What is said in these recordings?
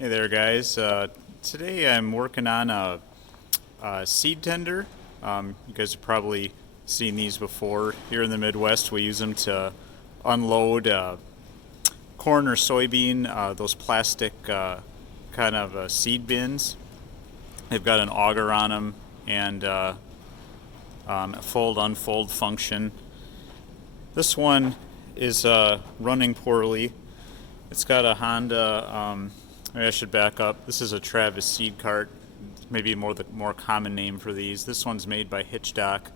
Hey there, guys. Today I'm working on a seed tender. You guys have probably seen these before. Here in the Midwest, we use them to unload corn or soybean, those plastic kind of seed bins. They've got an auger on them and a fold-unfold function. This one is running poorly. It's got a Honda. Maybe I should back up. This is a Travis seed cart, maybe the more common name for these. This one's made by Hitchdock.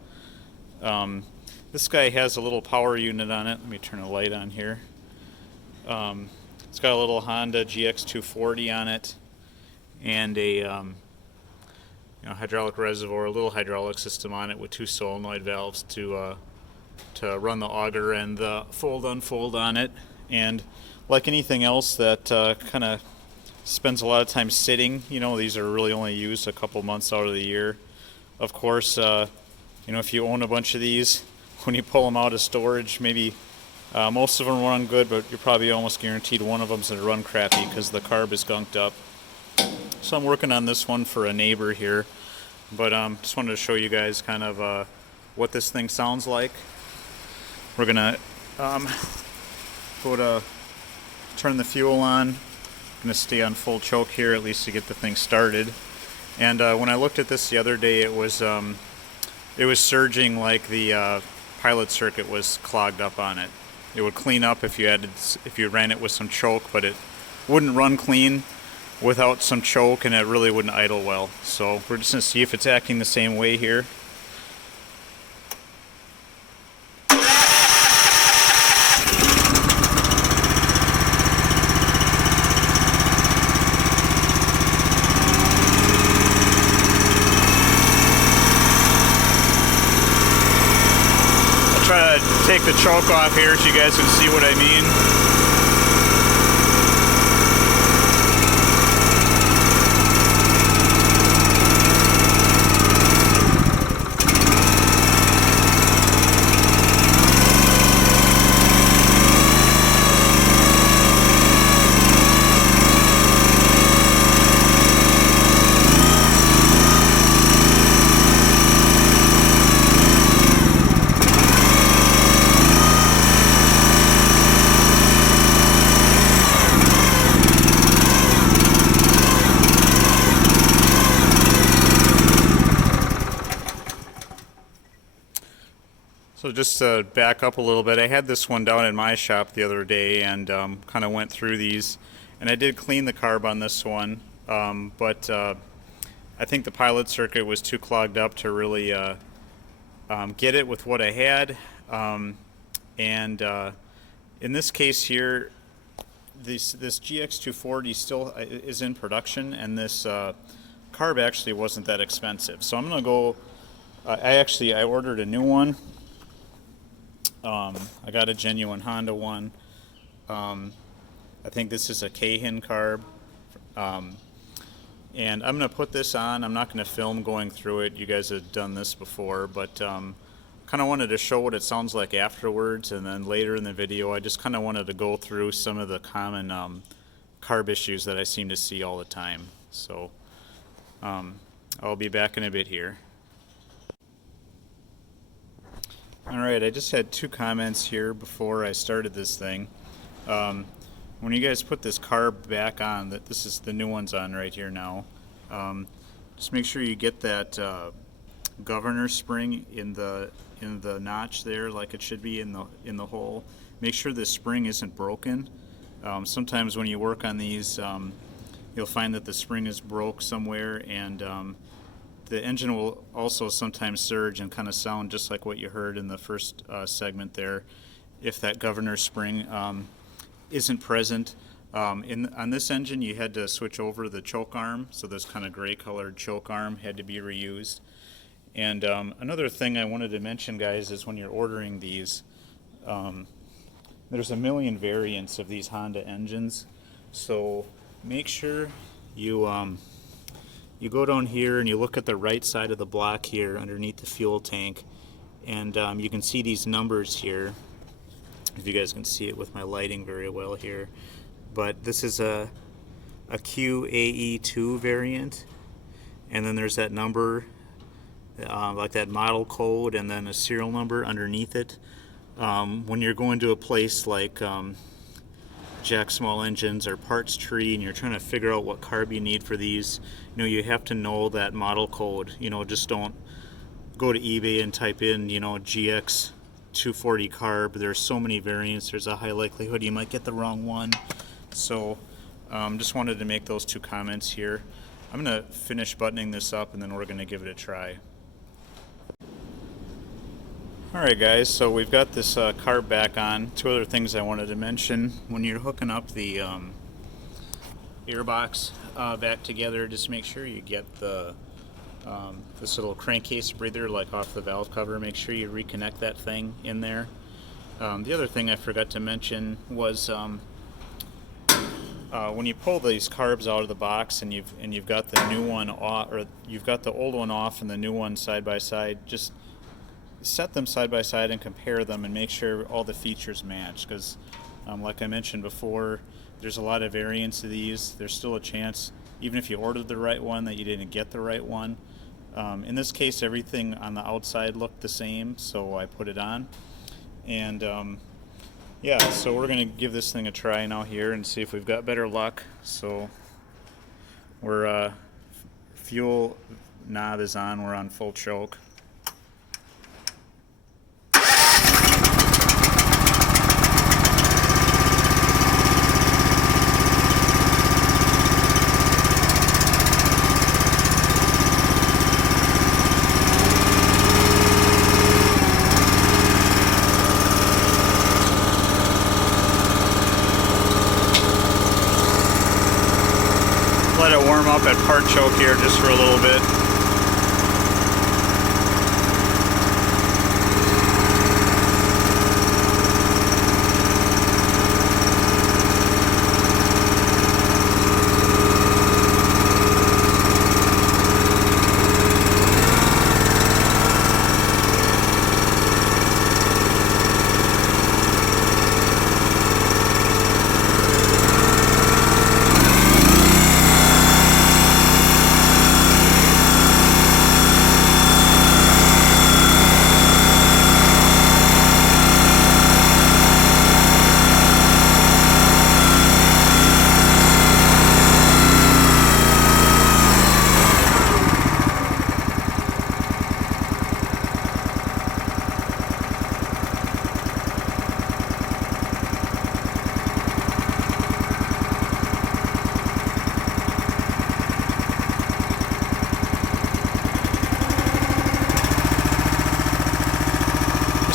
This guy has a little power unit on it. Let me turn a light on here. It's got a little Honda GX240 on it, and a hydraulic reservoir, a little hydraulic system on it with two solenoid valves to run the auger and the fold-unfold on it. And like anything else that kind of spends a lot of time sitting, these are really only used a couple months out of the year. Of course, if you own a bunch of these, when you pull them out of storage, maybe most of them run good, but you're probably almost guaranteed one of them's going to run crappy because the carb is gunked up. So I'm working on this one for a neighbor here, but just wanted to show you guys kind of what this thing sounds like. We're going to go to turn the fuel on. Going to stay on full choke here at least to get the thing started. And when I looked at this the other day, it was surging like the pilot circuit was clogged up on it. It would clean up if you ran it with some choke, but it wouldn't run clean without some choke, and it really wouldn't idle well. So we're just going to see if it's acting the same way here. Try to take the choke off here so you guys can see what I mean. So just to back up a little bit, I had this one down in my shop the other day and kind of went through these, and I did clean the carb on this one, but I think the pilot circuit was too clogged up to really get it with what I had. In this case here, this GX240 still is in production, and this carb actually wasn't that expensive. So I'm going to go, I ordered a new one. I got a genuine Honda one. I think this is a Keihin carb. And I'm going to put this on. I'm not going to film going through it. You guys have done this before, but kind of wanted to show what it sounds like afterwards, and then later in the video I just kind of wanted to go through some of the common carb issues that I seem to see all the time. So I'll be back in a bit here. Alright, I just had two comments here before I started this thing. When you guys put this carb back on, this is the new one's on right here now, just make sure you get that governor spring in the notch there, like it should be in the hole. Make sure the spring isn't broken. Sometimes when you work on these, you'll find that the spring is broke somewhere, and the engine will also sometimes surge and kind of sound just like what you heard in the first segment there if that governor spring isn't present. On this engine you had to switch over the choke arm, so this kind of gray colored choke arm had to be reused. And another thing I wanted to mention, guys, is when you're ordering these, there's a million variants of these Honda engines, so make sure you go down here and you look at the right side of the block here underneath the fuel tank, and you can see these numbers here, if you guys can see it with my lighting very well here. But this is a a QAE2 variant, and then there's that number, like that model code, and then a serial number underneath it. When you're going to a place like Jack Small Engines or Parts Tree and you're trying to figure out what carb you need for these, you have to know that model code. Just don't go to eBay and type in, GX240 carb. There's so many variants, there's a high likelihood you might get the wrong one. So just wanted to make those two comments here. I'm going to finish buttoning this up and then we're going to give it a try. Alright guys, so we've got this carb back on. Two other things I wanted to mention. When you're hooking up the airbox back together, just make sure you get this little crankcase breather off the valve cover. Make sure you reconnect that thing in there. The other thing I forgot to mention was when you pull these carbs out of the box and you've got the new one off, or you've got the old one off and the new one side by side, just set them side by side and compare them and make sure all the features match, because like I mentioned before, there's a lot of variants of these. There's still a chance, even if you ordered the right one, that you didn't get the right one. In this case, everything on the outside looked the same, so I put it on. And yeah, so we're going to give this thing a try now here and see if we've got better luck. So we're fuel knob is on, we're on full choke. Let it warm up at part choke here just for a little bit.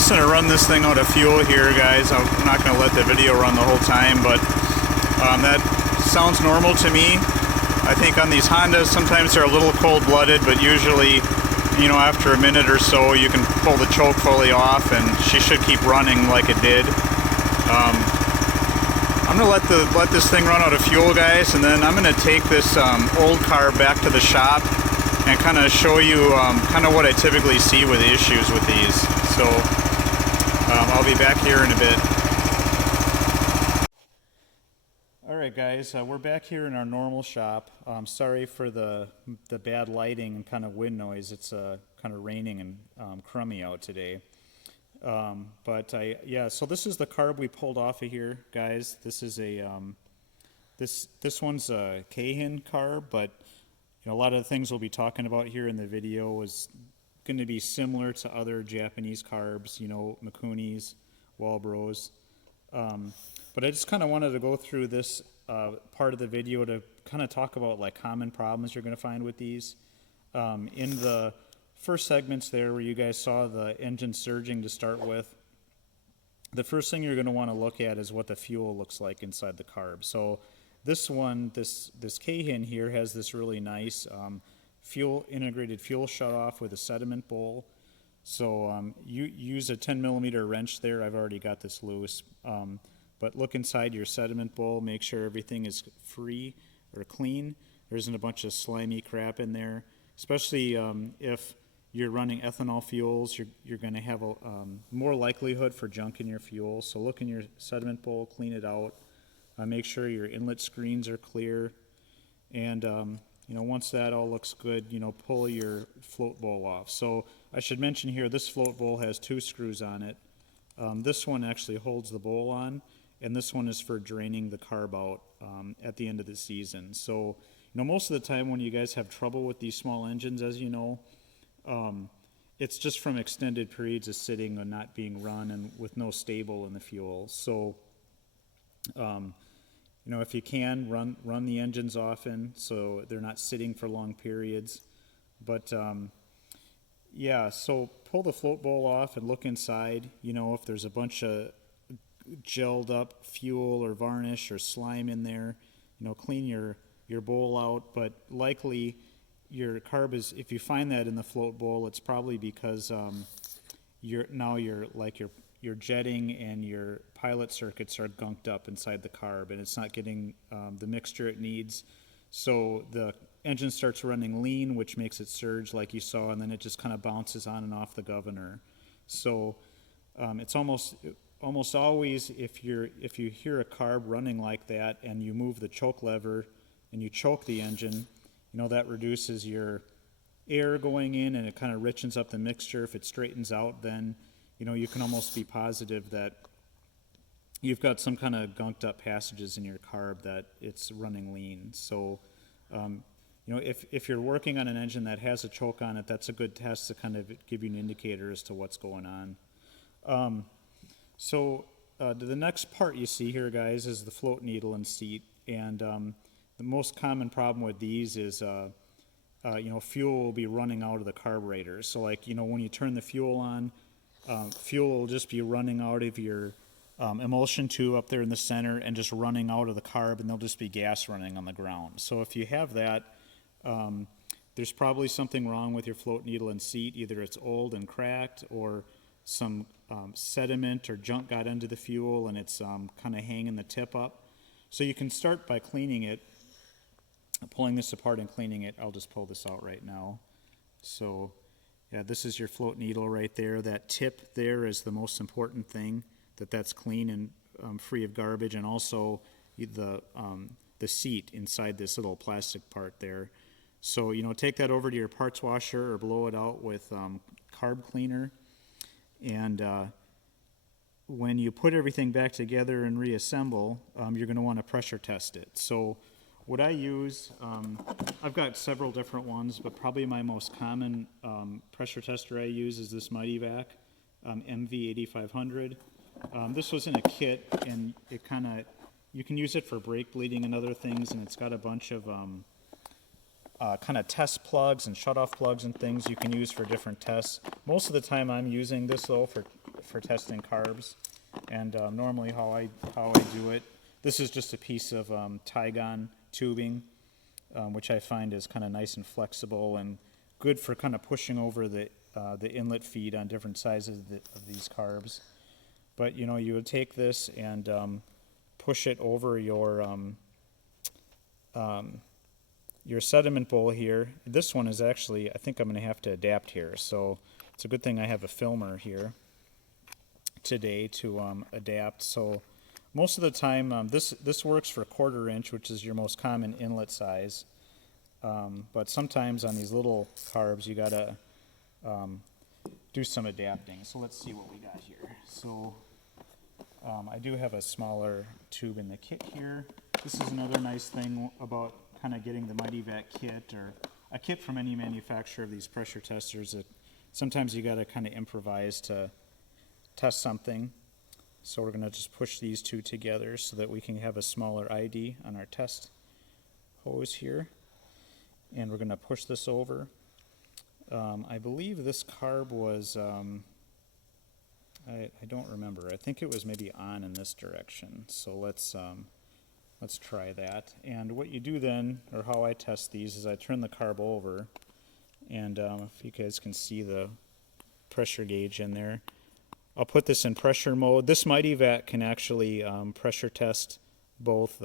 Just gonna run this thing out of fuel here, guys. I'm not gonna let the video run the whole time, but that sounds normal to me. I think on these Hondas, sometimes they're a little cold-blooded, but usually, after a minute or so, you can pull the choke fully off, and she should keep running like it did. I'm gonna let this thing run out of fuel, guys, and then I'm gonna take this old car back to the shop and kind of show you kind of what I typically see with issues with these. So I'll be back here in a bit. Alright guys, we're back here in our normal shop. Sorry for the bad lighting and kind of wind noise. It's kind of raining and crummy out today. So this is the carb we pulled off of here, guys. This is a this one's a Keihin carb, but a lot of the things we'll be talking about here in the video is going to be similar to other Japanese carbs, Mikunis, Walbros. But I just kind of wanted to go through this part of the video to kind of talk about common problems you're going to find with these. In the first segments there where you guys saw the engine surging to start with, the first thing you're going to want to look at is what the fuel looks like inside the carb. So this one, this Keihin here has this really nice integrated fuel shutoff with a sediment bowl. So you use a 10 millimeter wrench there. I've already got this loose. But look inside your sediment bowl, make sure everything is free or clean. There isn't a bunch of slimy crap in there, especially if you're running ethanol fuels. You're going to have a more likelihood for junk in your fuel. So look in your sediment bowl, clean it out. Make sure your inlet screens are clear. And once that all looks good, pull your float bowl off. So I should mention here, this float bowl has 2 screws on it. This one actually holds the bowl on, and this one is for draining the carb out at the end of the season. So most of the time when you guys have trouble with these small engines, as you know, it's just from extended periods of sitting and not being run and with no stable in the fuel. So if you can, run the engines often so they're not sitting for long periods. But yeah, so pull the float bowl off and look inside. If there's a bunch of gelled up fuel or varnish or slime in there, clean your bowl out. But likely your carb is, if you find that in the float bowl, it's probably because your jetting and your pilot circuits are gunked up inside the carb, and it's not getting the mixture it needs. So the engine starts running lean, which makes it surge like you saw, and then it just kind of bounces on and off the governor. So it's almost always, if you hear a carb running like that and you move the choke lever and you choke the engine, that reduces your air going in, and it kind of richens up the mixture. If it straightens out, then you can almost be positive that you've got some kind of gunked up passages in your carb that it's running lean. So, if you're working on an engine that has a choke on it, that's a good test to kind of give you an indicator as to what's going on. The next part you see here, guys, is the float needle and seat. And the most common problem with these is, fuel will be running out of the carburetor. So, when you turn the fuel on, fuel will just be running out of your emulsion tube up there in the center and just running out of the carb, and there'll just be gas running on the ground. So if you have that, there's probably something wrong with your float needle and seat. Either it's old and cracked, or some sediment or junk got into the fuel and it's kind of hanging the tip up. So you can start by cleaning it, pulling this apart and cleaning it. I'll just pull this out right now. So yeah, this is your float needle right there. That tip there is the most important thing, that's clean and free of garbage, and also the seat inside this little plastic part there. So take that over to your parts washer or blow it out with carb cleaner, and when you put everything back together and reassemble, you're going to want to pressure test it. So what I use, I've got several different ones, but probably my most common pressure tester I use is this Mighty Vac MV8500. This was in a kit, and you can use it for brake bleeding and other things, and it's got a bunch of kind of test plugs and shutoff plugs and things you can use for different tests. Most of the time I'm using this though for testing carbs, and normally how I do it, this is just a piece of Keihin tubing, which I find is kind of nice and flexible and good for kind of pushing over the inlet feed on different sizes of these carbs. But you would take this and push it over your sediment bowl here. This one is actually, I think I'm going to have to adapt here, so it's a good thing I have a filmer here today to adapt. So most of the time, this works for 1/4 inch, which is your most common inlet size. But sometimes on these little carbs, you gotta do some adapting. So let's see what we got here. So I do have a smaller tube in the kit here. This is another nice thing about kind of getting the Mighty Vac kit, or a kit from any manufacturer of these pressure testers, that sometimes you gotta kind of improvise to test something. So we're going to just push these two together so that we can have a smaller ID on our test hose here. And we're going to push this over. I believe this carb was, I don't remember. I think it was maybe on in this direction. So let's try that. And what you do then, or how I test these, is I turn the carb over. And if you guys can see the pressure gauge in there, I'll put this in pressure mode. This Mighty Vac can actually pressure test both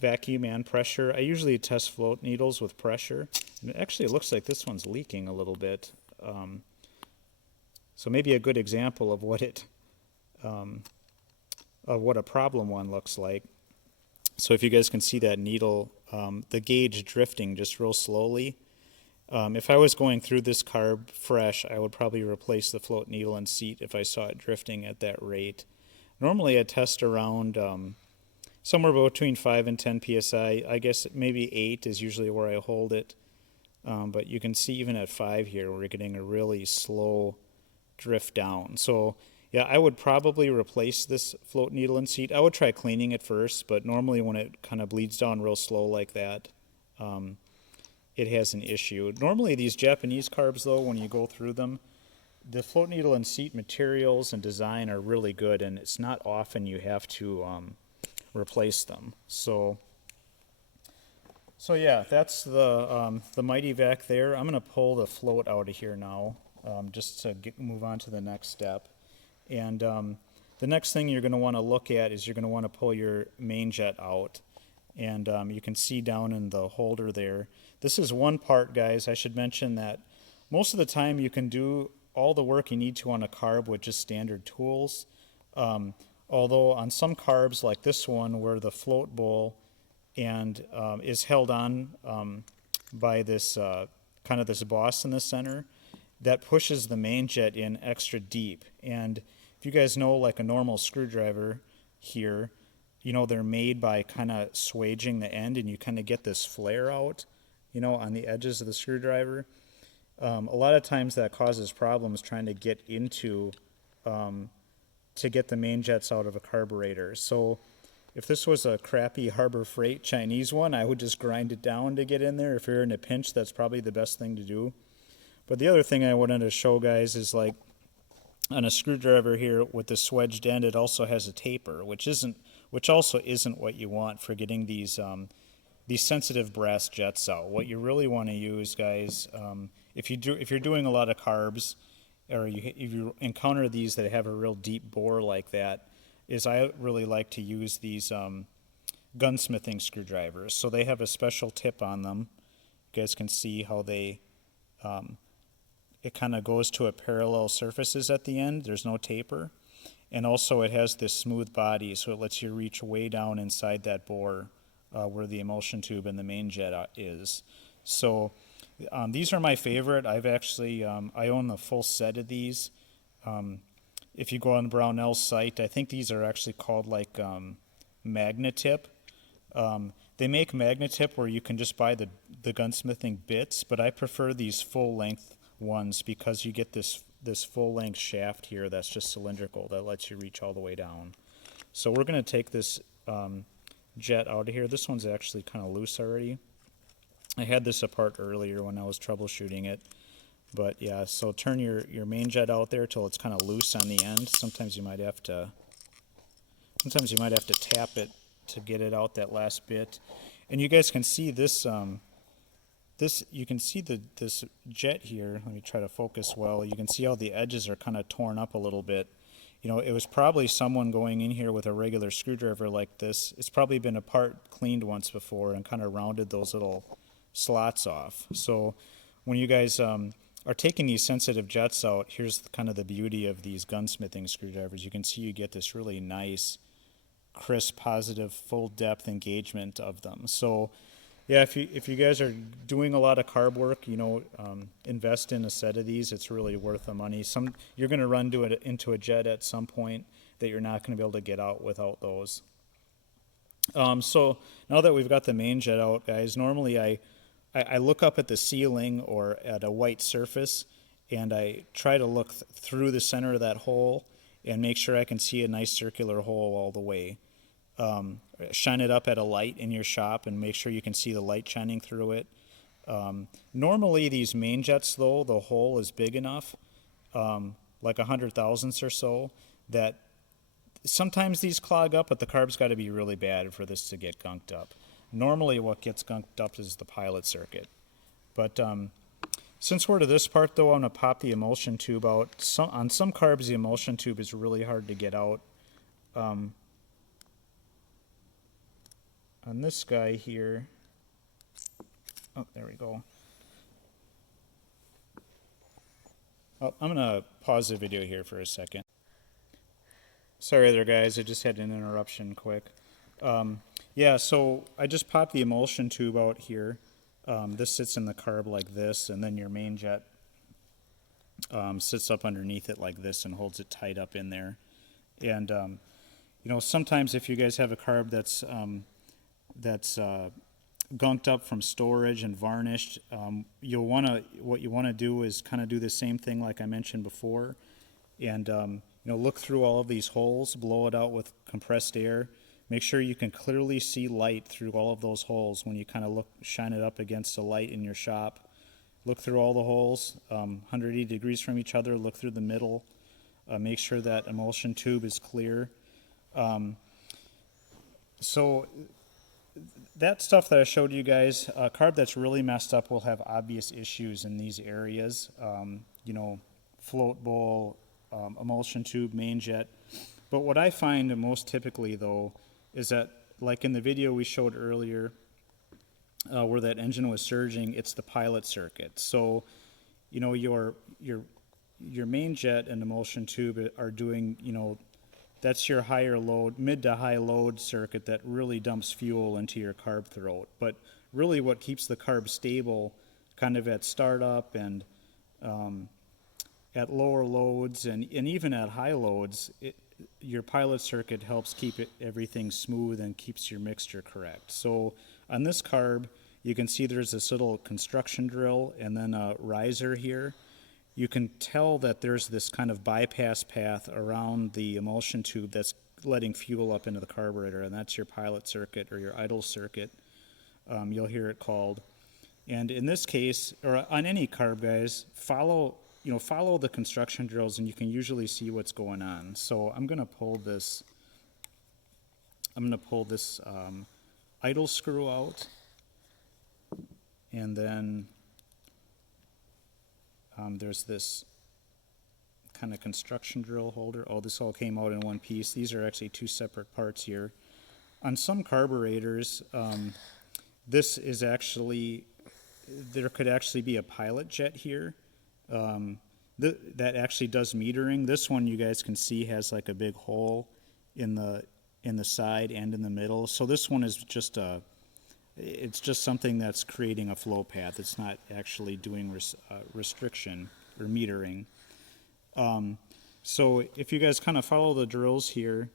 vacuum and pressure. I usually test float needles with pressure. And it looks like this one's leaking a little bit. So maybe a good example of what a problem one looks like. So if you guys can see that needle, the gauge drifting just real slowly. If I was going through this carb fresh, I would probably replace the float needle and seat if I saw it drifting at that rate. Normally I test around somewhere between 5 and 10 psi. I guess maybe 8 is usually where I hold it. But you can see even at 5 here, we're getting a really slow drift down. So yeah, I would probably replace this float needle and seat. I would try cleaning it first, but normally when it kind of bleeds down real slow like that, it has an issue. Normally these Japanese carbs though, when you go through them, the float needle and seat materials and design are really good, and it's not often you have to replace them. So yeah, that's the Mighty Vac there. I'm going to pull the float out of here now, just to move on to the next step. And the next thing you're going to want to look at is you're going to want to pull your main jet out. And you can see down in the holder there. This is one part, guys. I should mention that most of the time you can do all the work you need to on a carb with just standard tools. Although on some carbs like this one, where the float bowl and is held on by this kind of this boss in the center, that pushes the main jet in extra deep. And if you guys know, like a normal screwdriver here, you know, they're made by kind of swaging the end, and you kind of get this flare out, you know, on the edges of the screwdriver. A lot of times that causes problems trying to get into, to get the main jets out of a carburetor. So if this was a crappy Harbor Freight Chinese one, I would just grind it down to get in there. If you're in a pinch, that's probably the best thing to do. But the other thing I wanted to show guys is, like, on a screwdriver here with the swedged end, it also has a taper, which also isn't what you want for getting these sensitive brass jets out. What you really want to use, guys, if you're doing a lot of carbs, or if you encounter these that have a real deep bore like that, is I really like to use these gunsmithing screwdrivers. So they have a special tip on them. You guys can see how they it kind of goes to a parallel surfaces at the end. There's no taper. And also it has this smooth body, so it lets you reach way down inside that bore where the emulsion tube and the main jet is. So these are my favorite. I've actually, I own the full set of these. If you go on Brownell's site, I think these are actually called like Magnatip. They make Magnatip where you can just buy the gunsmithing bits, but I prefer these full-length ones because you get this full-length shaft here that's just cylindrical that lets you reach all the way down. So we're going to take this jet out of here. This one's actually kind of loose already. I had this apart earlier when I was troubleshooting it. But yeah, so turn your main jet out there till it's kind of loose on the end. Sometimes you might have to tap it to get it out, that last bit. And you guys can see this you can see this jet here. Let me try to focus well. You can see how the edges are kind of torn up a little bit. You know, it was probably someone going in here with a regular screwdriver like this. It's probably been apart, cleaned once before, and kind of rounded those little slots off. So when you guys are taking these sensitive jets out, here's kind of the beauty of these gunsmithing screwdrivers. You can see you get this really nice, crisp, positive, full depth engagement of them. So yeah, if you guys are doing a lot of carb work, you know, invest in a set of these. It's really worth the money. You're going to run into a jet at some point that you're not going to be able to get out without those. So now that we've got the main jet out, guys, normally I look up at the ceiling or at a white surface, and I try to look through the center of that hole and make sure I can see a nice circular hole all the way. Shine it up at a light in your shop and make sure you can see the light shining through it. Normally these main jets, though, the hole is big enough, like 100 thousandths or so, that sometimes these clog up, but the carb's got to be really bad for this to get gunked up. Normally what gets gunked up is the pilot circuit. But since we're to this part, though, I'm going to pop the emulsion tube out. On some carbs, the emulsion tube is really hard to get out. On this guy here, oh, there we go. Oh, I'm going to pause the video here for a second. Sorry there, guys. I just had an interruption quick. Yeah, so I just popped the emulsion tube out here. This sits in the carb like this, and then your main jet sits up underneath it like this and holds it tight up in there. And you know, sometimes if you guys have a carb that's gunked up from storage and varnished, what you wanna do is kind of do the same thing like I mentioned before, and you know, look through all of these holes, blow it out with compressed air. Make sure you can clearly see light through all of those holes when you kind of shine it up against a light in your shop. Look through all the holes, 180 degrees from each other. Look through the middle. Make sure that emulsion tube is clear. So that stuff that I showed you guys, a carb that's really messed up will have obvious issues in these areas. You know, float bowl, emulsion tube, main jet. But what I find most typically, though, is that, like in the video we showed earlier, where that engine was surging, it's the pilot circuit. So, you know, your main jet and emulsion tube are doing, you know, that's your higher load, mid to high load circuit that really dumps fuel into your carb throat. But really what keeps the carb stable kind of at startup and at lower loads and even at high loads, your pilot circuit helps keep everything smooth and keeps your mixture correct. So on this carb, you can see there's this little construction drill and then a riser here. You can tell that there's this kind of bypass path around the emulsion tube that's letting fuel up into the carburetor, and that's your pilot circuit or your idle circuit, you'll hear it called. And in this case, or on any carb, guys, follow the construction drills, and you can usually see what's going on. So I'm going to pull this idle screw out, and then there's this kind of construction drill holder. Oh, this all came out in one piece. These are actually two separate parts here. On some carburetors, this is actually, there could actually be a pilot jet here. That actually does metering. This one you guys can see has like a big hole in the side and in the middle. So this one is just it's just something that's creating a flow path. It's not actually doing restriction or metering. So if you guys kind of follow the drills here,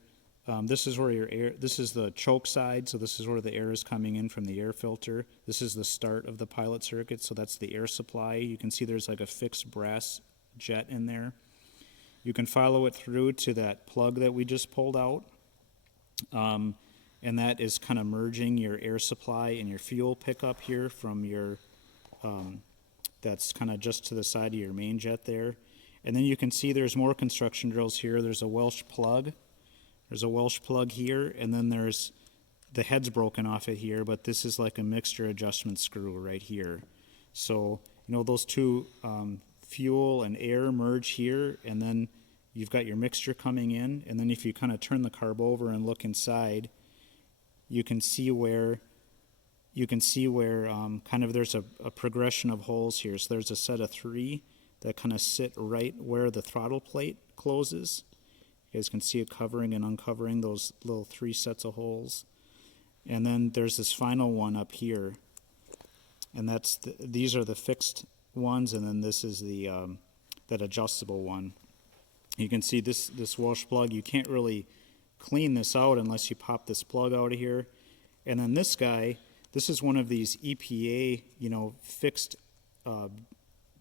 this is where your air, this is the choke side, so this is where the air is coming in from the air filter. This is the start of the pilot circuit, so that's the air supply. You can see there's like a fixed brass jet in there. You can follow it through to that plug that we just pulled out. And that is kind of merging your air supply and your fuel pickup here from your, that's kind of just to the side of your main jet there. And then you can see there's more construction drills here. There's a Welsh plug. There's a Welsh plug here, and then there's the head's broken off it here, but this is like a mixture adjustment screw right here. So, you know, those two fuel and air merge here, and then you've got your mixture coming in, and then if you kind of turn the carb over and look inside, you can see where kind of there's a progression of holes here. So there's a set of 3 that kind of sit right where the throttle plate closes. You guys can see it covering and uncovering those little 3 sets of holes. And then there's this final one up here, and these are the fixed ones, and then this is the that adjustable one. You can see this Welsh plug. You can't really clean this out unless you pop this plug out of here. And then this guy, this is one of these EPA, you know, fixed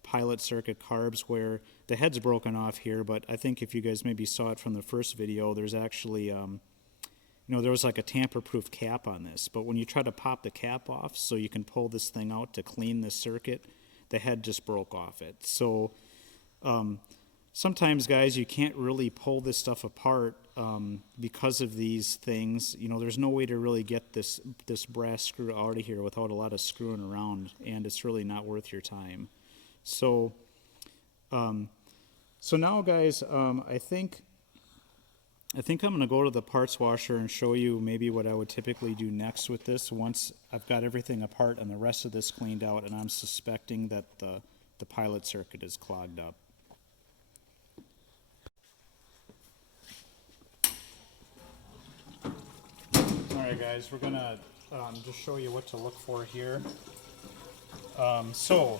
pilot circuit carbs where the head's broken off here, but I think if you guys maybe saw it from the first video, there's actually, you know, there was like a tamper-proof cap on this, but when you try to pop the cap off so you can pull this thing out to clean this circuit, the head just broke off it. So sometimes, guys, you can't really pull this stuff apart because of these things. You know, there's no way to really get this brass screw out of here without a lot of screwing around, and it's really not worth your time. So, so now, guys, I think I'm going to go to the parts washer and show you maybe what I would typically do next with this once I've got everything apart and the rest of this cleaned out, and I'm suspecting that the pilot circuit is clogged up. All Alright guys, we're gonna just show you what to look for here. So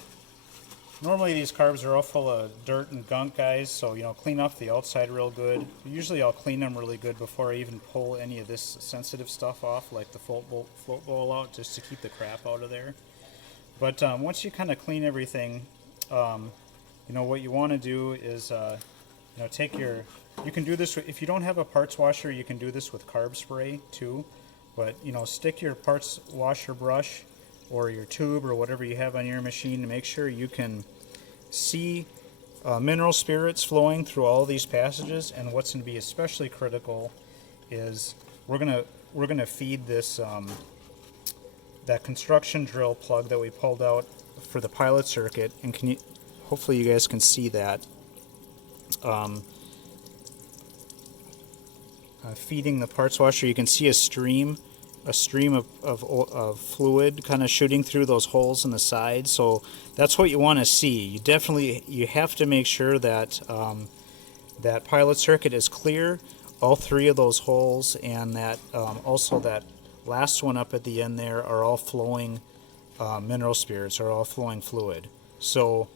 normally these carbs are all full of dirt and gunk, guys, so clean off the outside real good. Usually I'll clean them really good before I even pull any of this sensitive stuff off, like the float bowl out, just to keep the crap out of there. But once you kind of clean everything, what you want to do is take your, you can do this if you don't have a parts washer, you can do this with carb spray too. But stick your parts washer brush or your tube or whatever you have on your machine to make sure you can see mineral spirits flowing through all these passages. And what's going to be especially critical is we're gonna feed this that construction drill plug that we pulled out for the pilot circuit. And hopefully you guys can see that. Feeding the parts washer, you can see a stream of fluid kind of shooting through those holes in the side. So that's what you want to see. You have to make sure that that pilot circuit is clear, all three of those holes, and that also that last one up at the end there are all flowing mineral spirits, are all flowing fluid. So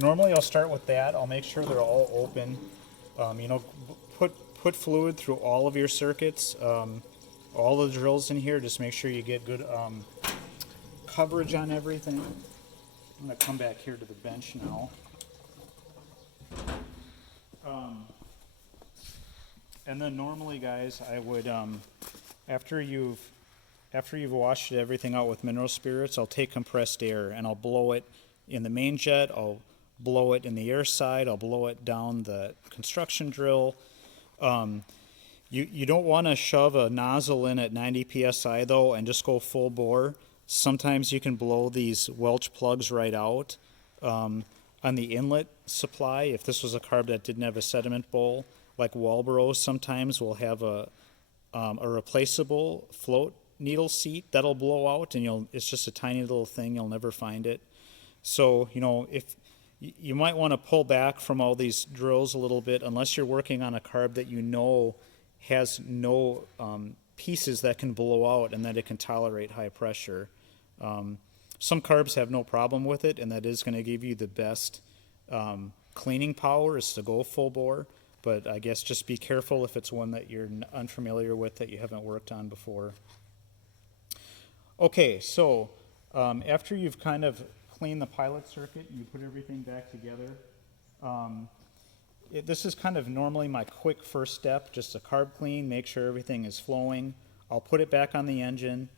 normally I'll start with that. I'll make sure they're all open. Put fluid through all of your circuits, all the drills in here. Just make sure you get good coverage on everything. I'm going to come back here to the bench now. And then normally, guys, I would after you've washed everything out with mineral spirits, I'll take compressed air and I'll blow it in the main jet. I'll blow it in the air side. I'll blow it down the construction drill. You don't want to shove a nozzle in at 90 psi though and just go full bore. Sometimes you can blow these Welch plugs right out. On the inlet supply, if this was a carb that didn't have a sediment bowl, like Walbro sometimes will have a replaceable float needle seat that'll blow out, and it's just a tiny little thing, you'll never find it. So if you might want to pull back from all these drills a little bit, unless you're working on a carb that has no pieces that can blow out and that it can tolerate high pressure. Some carbs have no problem with it, and that is going to give you the best cleaning power is to go full bore. But I guess just be careful if it's one that you're unfamiliar with, that you haven't worked on before. Okay, so after you've kind of cleaned the pilot circuit, you put everything back together. This is kind of normally my quick first step, just a carb clean, make sure everything is flowing. I'll put it back on the engine.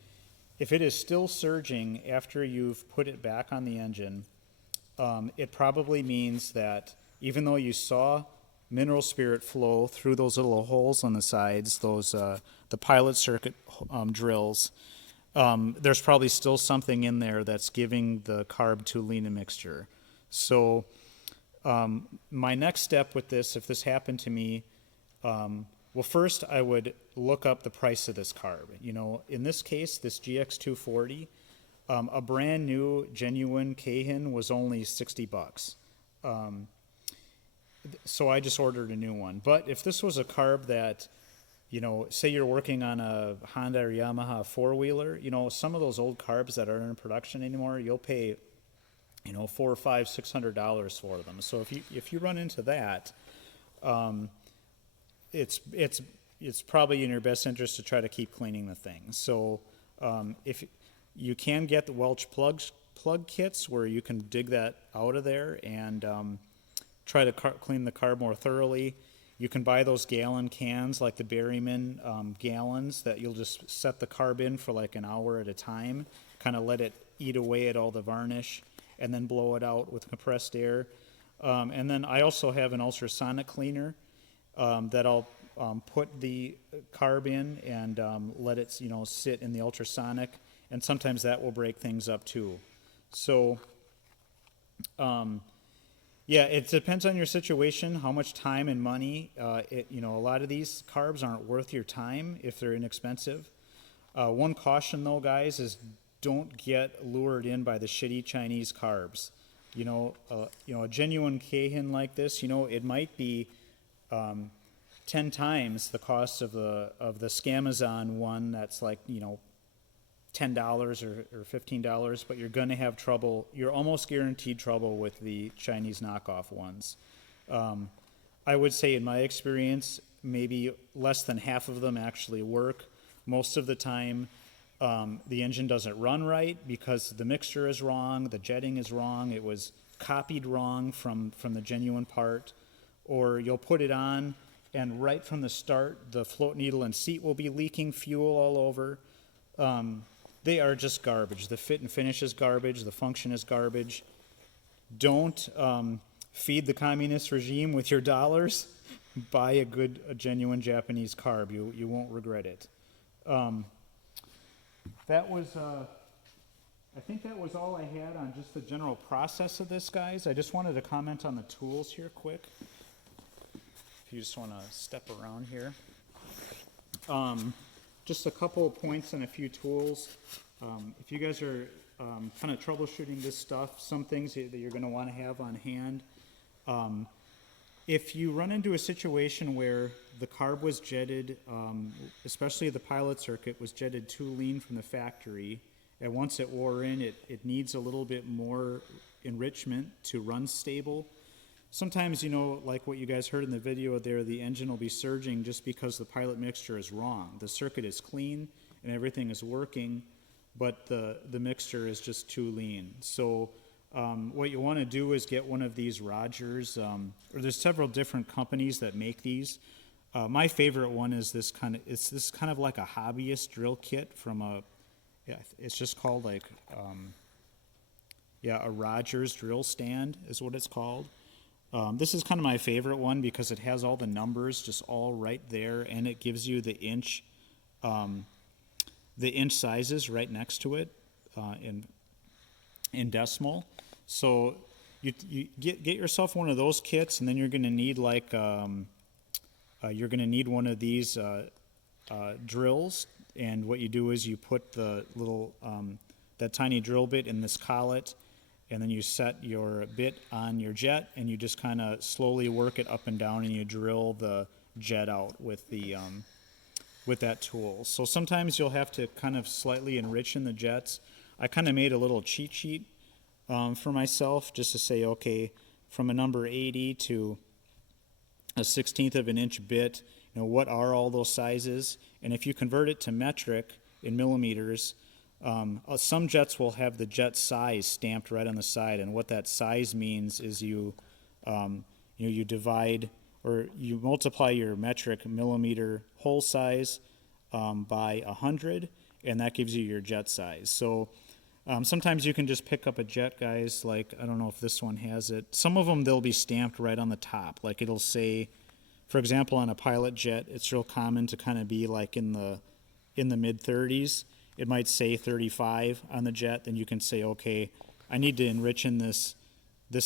If it is still surging after you've put it back on the engine, it probably means that even though you saw mineral spirit flow through those little holes on the sides, those the pilot circuit drills, there's probably still something in there that's giving the carb too lean a mixture. So my next step with this, if this happened to me, well, first I would look up the price of this carb. In this case, this GX240, a brand new genuine Keihin was only $60. So I just ordered a new one. But if this was a carb that, say you're working on a Honda or Yamaha four-wheeler, some of those old carbs that aren't in production anymore, you'll pay, $400 or $600 for them. So if you run into that, it's probably in your best interest to try to keep cleaning the thing. So if you can get the Welch plug kits where you can dig that out of there and try to clean the carb more thoroughly. You can buy those gallon cans like the Berryman gallons that you'll just set the carb in for like an hour at a time, kind of let it eat away at all the varnish, and then blow it out with compressed air. And then I also have an ultrasonic cleaner that I'll put the carb in and let it sit in the ultrasonic, and sometimes that will break things up too. So yeah, it depends on your situation, how much time and money. A lot of these carbs aren't worth your time if they're inexpensive. One caution though, guys, is don't get lured in by the shitty Chinese carbs. A genuine Keihin like this, it might be 10 times the cost of the Scamazon one that's like, you know, $10 or $15, but you're going to have trouble. You're almost guaranteed trouble with the Chinese knockoff ones. I would say, in my experience, maybe less than half of them actually work. Most of the time, the engine doesn't run right because the mixture is wrong, the jetting is wrong, it was copied wrong from the genuine part, or you'll put it on and right from the start, the float needle and seat will be leaking fuel all over. They are just garbage. The fit and finish is garbage. The function is garbage. Don't feed the communist regime with your dollars. Buy a genuine Japanese carb. You won't regret it. That was, I think that was all I had on just the general process of this, guys. I just wanted to comment on the tools here quick. If you just want to step around here. Just a couple of points on a few tools. If you guys are kind of troubleshooting this stuff, some things that you're going to want to have on hand. If you run into a situation where the carb was jetted, especially the pilot circuit was jetted too lean from the factory, and once it wore in, it needs a little bit more enrichment to run stable. Sometimes, you know, like what you guys heard in the video there, the engine will be surging just because the pilot mixture is wrong. The circuit is clean and everything is working, but the mixture is just too lean. So what you want to do is get one of these Rogers, or there's several different companies that make these. My favorite one is this kind of like a hobbyist drill kit from it's just called like, a Rogers drill stand is what it's called. This is kind of my favorite one because it has all the numbers just all right there, and it gives you the inch sizes right next to it in decimal. So you get yourself one of those kits, and then you're going to need like one of these drills. And what you do is you put the little that tiny drill bit in this collet, and then you set your bit on your jet, and you just kind of slowly work it up and down, and you drill the jet out with that tool. So sometimes you'll have to kind of slightly enrich in the jets. I kind of made a little cheat sheet for myself just to say, okay, from a number 80 to a 1/16 of an inch bit, you know, what are all those sizes? And if you convert it to metric in millimeters, some jets will have the jet size stamped right on the side, and what that size means is you divide or you multiply your metric millimeter hole size by 100, and that gives you your jet size. So sometimes you can just pick up a jet, guys, like, I don't know if this one has it. Some of them, they'll be stamped right on the top. Like it'll say, for example, on a pilot jet, it's real common to kind of be like in the mid-30s. It might say 35 on the jet. Then you can say, okay, I need to enrich in this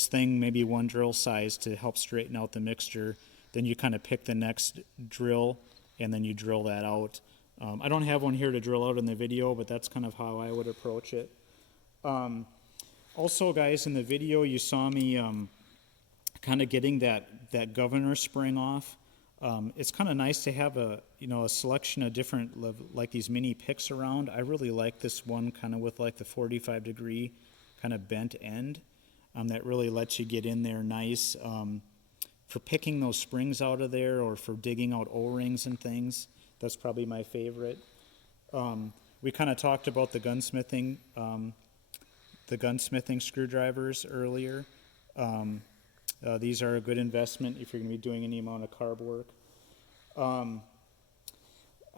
thing, maybe one drill size to help straighten out the mixture. Then you kind of pick the next drill, and then you drill that out. I don't have one here to drill out in the video, but that's kind of how I would approach it. Also, guys, in the video, you saw me kind of getting that governor spring off. It's kind of nice to have a selection of different, like these mini picks around. I really like this one kind of with like the 45-degree kind of bent end that really lets you get in there nice for picking those springs out of there, or for digging out O-rings and things. That's probably my favorite. We kind of talked about the gunsmithing screwdrivers earlier. These are a good investment if you're going to be doing any amount of carb work.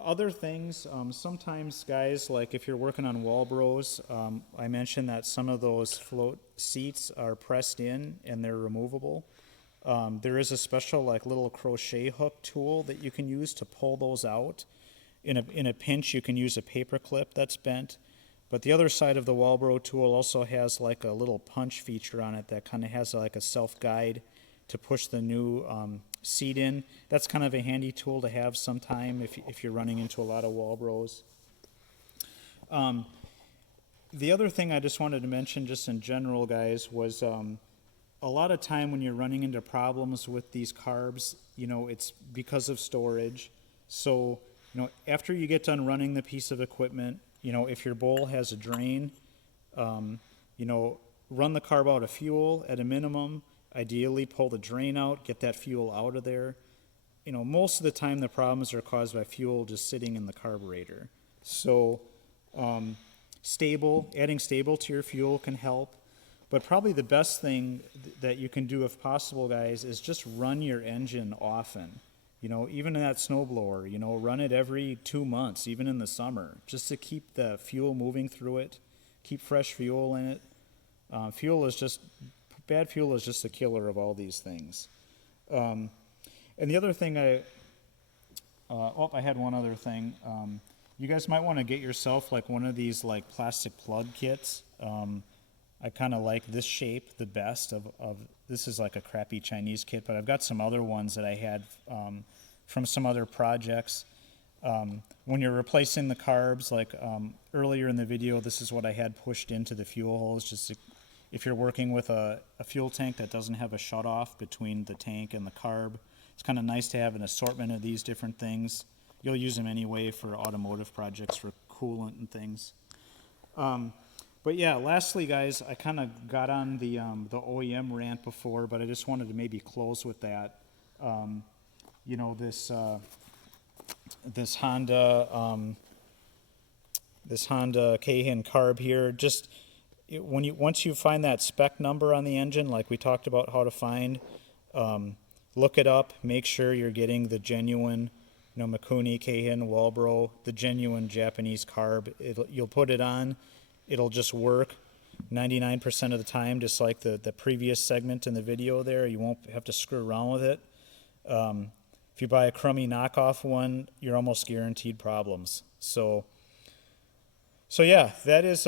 Other things, sometimes, guys, like if you're working on Walbros, I mentioned that some of those float seats are pressed in and they're removable. There is a special like little crochet hook tool that you can use to pull those out. In a pinch, you can use a paper clip that's bent. But the other side of the Walbro tool also has like a little punch feature on it that kind of has like a self-guide to push the new seat in. That's kind of a handy tool to have sometime if you're running into a lot of Walbros. The other thing I just wanted to mention just in general, guys, was a lot of time when you're running into problems with these carbs, it's because of storage. So, after you get done running the piece of equipment, if your bowl has a drain, run the carb out of fuel at a minimum. Ideally, pull the drain out, get that fuel out of there. Most of the time the problems are caused by fuel just sitting in the carburetor. So, adding stable to your fuel can help. But probably the best thing that you can do, if possible, guys, is just run your engine often. Even in that snowblower, run it every 2 months, even in the summer, just to keep the fuel moving through it, keep fresh fuel in it. Bad fuel is just the killer of all these things. And the other thing I had one other thing. You guys might want to get yourself like one of these like plastic plug kits. I kind of like this shape the best of this is like a crappy Chinese kit, but I've got some other ones that I had from some other projects. When you're replacing the carbs, like earlier in the video, this is what I had pushed into the fuel holes, just to, if you're working with a fuel tank that doesn't have a shutoff between the tank and the carb. It's kind of nice to have an assortment of these different things. You'll use them anyway for automotive projects, for coolant and things. But yeah, lastly, guys, I kind of got on the OEM rant before, but I just wanted to maybe close with that. This Honda Keihin carb here. Just once you find that spec number on the engine, like we talked about how to find, look it up. Make sure you're getting the genuine, Mikuni, Keihin, Walbro, the genuine Japanese carb. You'll put it on. It'll just work 99% of the time, just like the previous segment in the video there. You won't have to screw around with it. If you buy a crummy knockoff one, you're almost guaranteed problems. So yeah, that's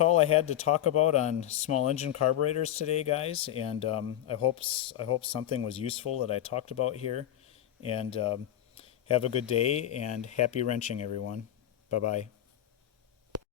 all I had to talk about on small engine carburetors today, guys. And I hope something was useful that I talked about here. And have a good day and happy wrenching, everyone. Bye-bye.